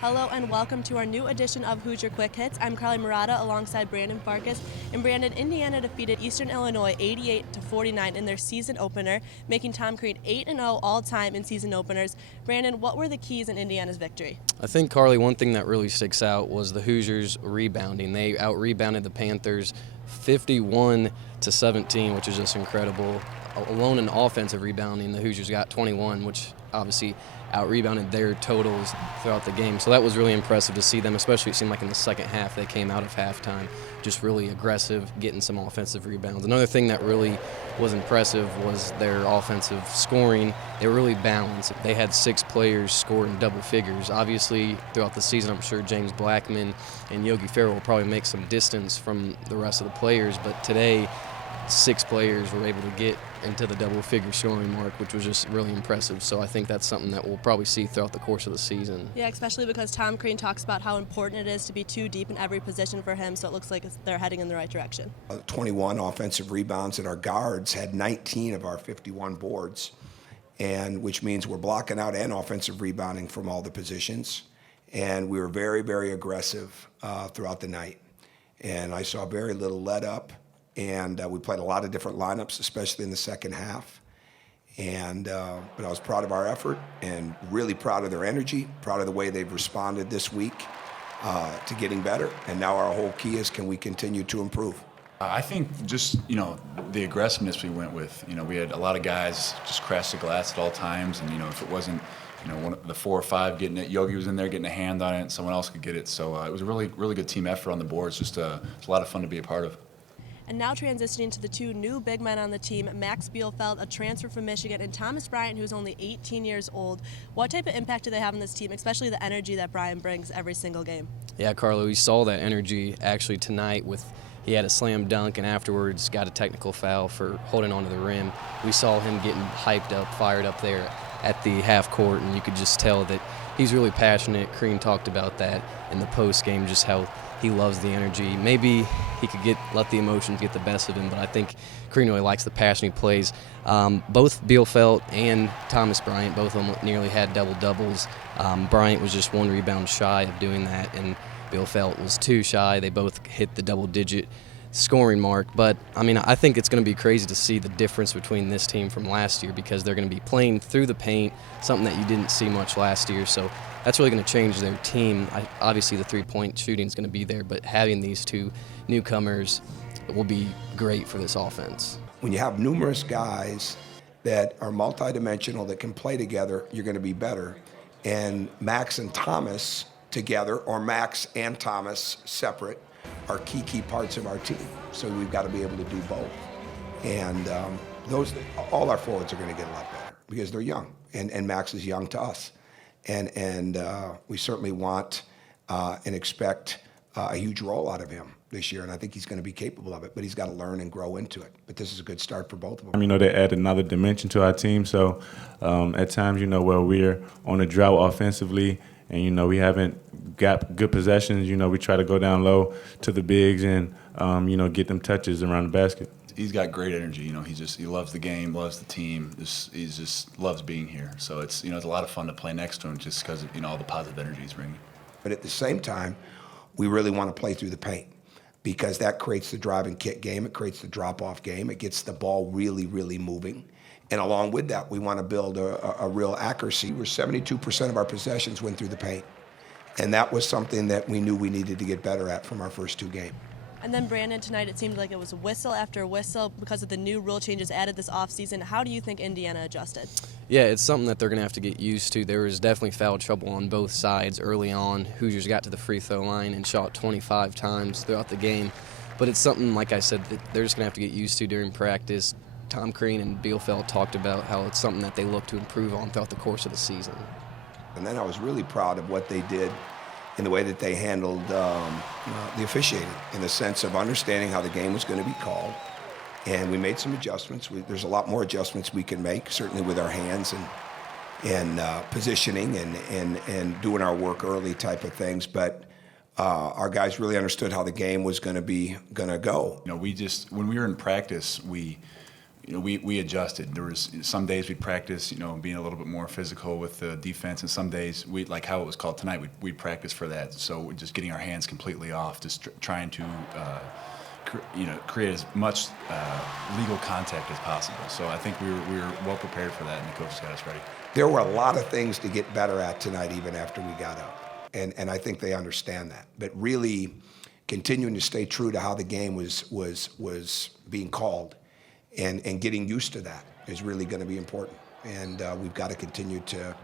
Hello and welcome to our new edition of Hoosier Quick Hits. I'm Carly Murata alongside Brandon Farkas. And Brandon, Indiana defeated Eastern Illinois 88-49 in their season opener, making Tom Crean 8-0 all-time in season openers. Brandon, what were the keys in Indiana's victory? I think, Carly, one thing that really sticks out was the Hoosiers rebounding. They out-rebounded the Panthers 51-17, which is just incredible. Alone in offensive rebounding, the Hoosiers got 21, which obviously out-rebounded their totals throughout the game. So that was really impressive to see them, especially it seemed like in the second half they came out of halftime just really aggressive, getting some offensive rebounds. Another thing that really was impressive was their offensive scoring. They were really balanced. They had 6 players scoring double figures. Obviously, throughout the season, I'm sure James Blackman and Yogi Ferrell will probably make some distance from the rest of the players, but today 6 players were able to get into the double-figure scoring mark, which was just really impressive. So I think that's something that we'll probably see throughout the course of the season. Yeah, especially because Tom Crean talks about how important it is to be too deep in every position for him, so it looks like they're heading in the right direction. 21 offensive rebounds, and our guards had 19 of our 51 boards, and which means we're blocking out and offensive rebounding from all the positions. And we were very, very aggressive throughout the night. And I saw very little let up. And we played a lot of different lineups, especially in the second half. And but I was proud of our effort and really proud of their energy, proud of the way they've responded this week to getting better. And now our whole key is, can we continue to improve? I think just, the aggressiveness we went with. We had a lot of guys just crash the glass at all times. And, if it wasn't, one of the 4 or 5 getting it, Yogi was in there getting a hand on it, and someone else could get it. So it was a really, really good team effort on the boards. Just it's a lot of fun to be a part of. And now transitioning to the 2 new big men on the team, Max Bielfeldt, a transfer from Michigan, and Thomas Bryant, who's only 18 years old. What type of impact do they have on this team, especially the energy that Bryant brings every single game? Yeah, Carlo, we saw that energy actually tonight he had a slam dunk and afterwards got a technical foul for holding onto the rim. We saw him getting hyped up, fired up there at the half court, and you could just tell that he's really passionate. Crean talked about that in the post game, just how he loves the energy. Maybe he could let the emotions get the best of him, but I think Crean really likes the passion he plays. Both Bielfeldt and Thomas Bryant, both of them nearly had double-doubles. Bryant was just 1 rebound shy of doing that, and Bielfeldt was 2 shy. They both hit the double-digit scoring mark. But, I think it's going to be crazy to see the difference between this team from last year, because they're going to be playing through the paint, something that you didn't see much last year. So that's really going to change their team. Obviously, the three-point shooting is going to be there, but having these 2 newcomers will be great for this offense. When you have numerous guys that are multidimensional that can play together, you're going to be better. And Max and Thomas together, or Max and Thomas separate, are key parts of our team. So we've got to be able to do both. And all our forwards are going to get a lot better because they're young, and Max is young to us. And we certainly want and expect a huge role out of him this year, and I think he's going to be capable of it, but he's got to learn and grow into it. But this is a good start for both of them. They add another dimension to our team, so at times, where we're on a drought offensively and, we haven't got good possessions, we try to go down low to the bigs and, get them touches around the basket. He's got great energy. He loves the game, loves the team. He just loves being here. So it's a lot of fun to play next to him just because of all the positive energy he's bringing. But at the same time, we really want to play through the paint because that creates the drive and kick game. It creates the drop-off game. It gets the ball really, really moving. And along with that, we want to build a real accuracy. 72% of our possessions went through the paint. And that was something that we knew we needed to get better at from our first 2 games. And then, Brandon, tonight it seemed like it was whistle after whistle because of the new rule changes added this offseason. How do you think Indiana adjusted? Yeah, it's something that they're going to have to get used to. There was definitely foul trouble on both sides early on. Hoosiers got to the free throw line and shot 25 times throughout the game. But it's something, like I said, that they're just going to have to get used to during practice. Tom Crean and Bielfeldt talked about how it's something that they look to improve on throughout the course of the season. And then I was really proud of what they did in the way that they handled the officiating, in the sense of understanding how the game was going to be called. And we made some adjustments. There's a lot more adjustments we can make, certainly with our hands and positioning and doing our work early type of things. But our guys really understood how the game was going to go. When we were in practice, we adjusted. There was some days we'd practice, being a little bit more physical with the defense, and some days we, like how it was called tonight, we'd practice for that. So we're just getting our hands completely off, just trying to create as much legal contact as possible. So I think we were well prepared for that, and the coaches got us ready. There were a lot of things to get better at tonight, even after we got up, and I think they understand that. But really, continuing to stay true to how the game was being called, and getting used to that is really going to be important. And we've got to continue to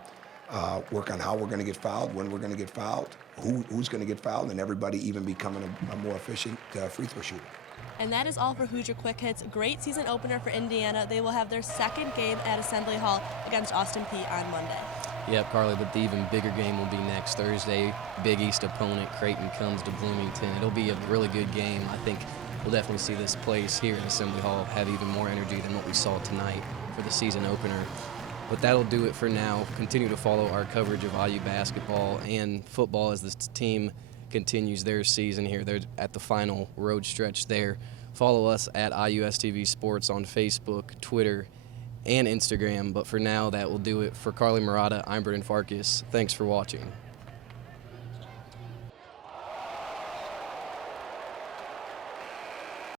work on how we're going to get fouled, when we're going to get fouled, who's going to get fouled, and everybody even becoming a more efficient free throw shooter. And that is all for Hoosier Quick Hits. Great season opener for Indiana. They will have their second game at Assembly Hall against Austin Peay on Monday. Yep, Carly, but the even bigger game will be next Thursday. Big East opponent, Creighton, comes to Bloomington. It'll be a really good game. I think we'll definitely see this place here in Assembly Hall have even more energy than what we saw tonight for the season opener. But that'll do it for now. Continue to follow our coverage of IU basketball and football as this team continues their season here. They're at the final road stretch there. Follow us at IUSTV Sports on Facebook, Twitter, and Instagram. But for now, that will do it. For Carly Murata, I'm Brendan Farkas. Thanks for watching.